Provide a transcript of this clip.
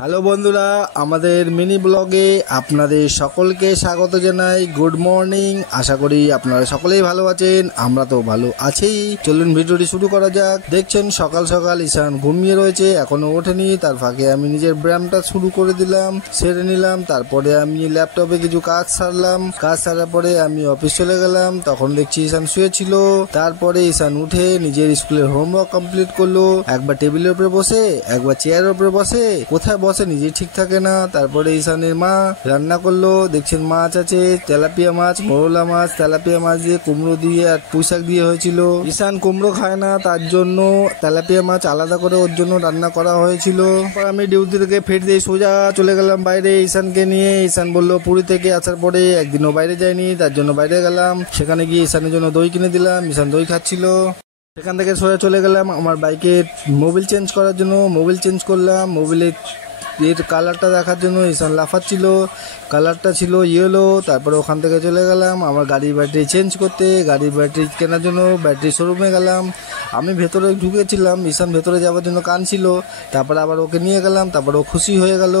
Hello বন্ধুরা, আমাদের mini ব্লগে আপনাদের সকলকে স্বাগত জানাই। Good morning. আশা করি আপনারা সকলেই ভালো আছেন, আমরা তো ভালো আছি। চলুন ভিডিওটি শুরু করা যাক। দেখছেন সকাল সকাল ঈশান ঘুমিয়ে রয়েছে, এখনো ওঠেনি। তার ফাঁকে আমি নিজের ব্যায়ামটা শুরু করে দিলাম, সেরে নিলাম। তারপরে আমি ল্যাপটপে কিছু কাজ সারলাম। কাজ সারার পরে আমি অফিস চলে গেলাম। তখন দেখছি ঈশান শুয়েছিল। তারপরে ঈশান উঠে নিজের স্কুলের হোমওয়ার্ক কমপ্লিট করলো। একবার টেবিলের উপরে বসে, একবার চেয়ারের উপরে বসে, কোথায় বসে নিজে ঠিক থাকে না। তারপরে ঈশানের মা রান্না করলো। দেখছেন মাছ আছে, তেলাপিয়া মাছ, মোরলা মাছ, তেলাপিয়া মাছ দিয়ে কুমড়ো দিয়ে আর পুঁইশাক দিয়ে হয়েছিল। ঈশান কুমড়ো খায় না, তার জন্য তেলাপিয়া মাছ আলাদা করে ওর জন্য রান্না করা হয়েছিল। আমি ডিউটি থেকে ফিরতে সোজা চলে গেলাম বাইরে ঈশানকে নিয়ে। ঈশান বললো পুরী থেকে আসার পরে একদিনও বাইরে যায়নি, তার জন্য বাইরে গেলাম। সেখানে গিয়ে ঈশানের জন্য দই কিনে দিলাম। ঈশান দই খাচ্ছিল। সেখান থেকে সোজা চলে গেলাম আমার বাইকের মোবিল চেঞ্জ করার জন্য। মোবিল চেঞ্জ করলাম। মোবিলের এর কালারটা দেখার জন্য ঈশান লাফাচ্ছিল। কালারটা ছিল ইয়েলো। তারপরে ওখান থেকে চলে গেলাম আমার গাড়ির ব্যাটারি চেঞ্জ করতে। গাড়ির ব্যাটারি কেনার জন্য ব্যাটারি শোরুমে গেলাম। আমি ভেতরে ঢুকেছিলাম, ঈশান ভেতরে যাওয়ার জন্য কাঁদছিল। তারপরে আবার ওকে নিয়ে গেলাম, তারপরে ও খুশি হয়ে গেল।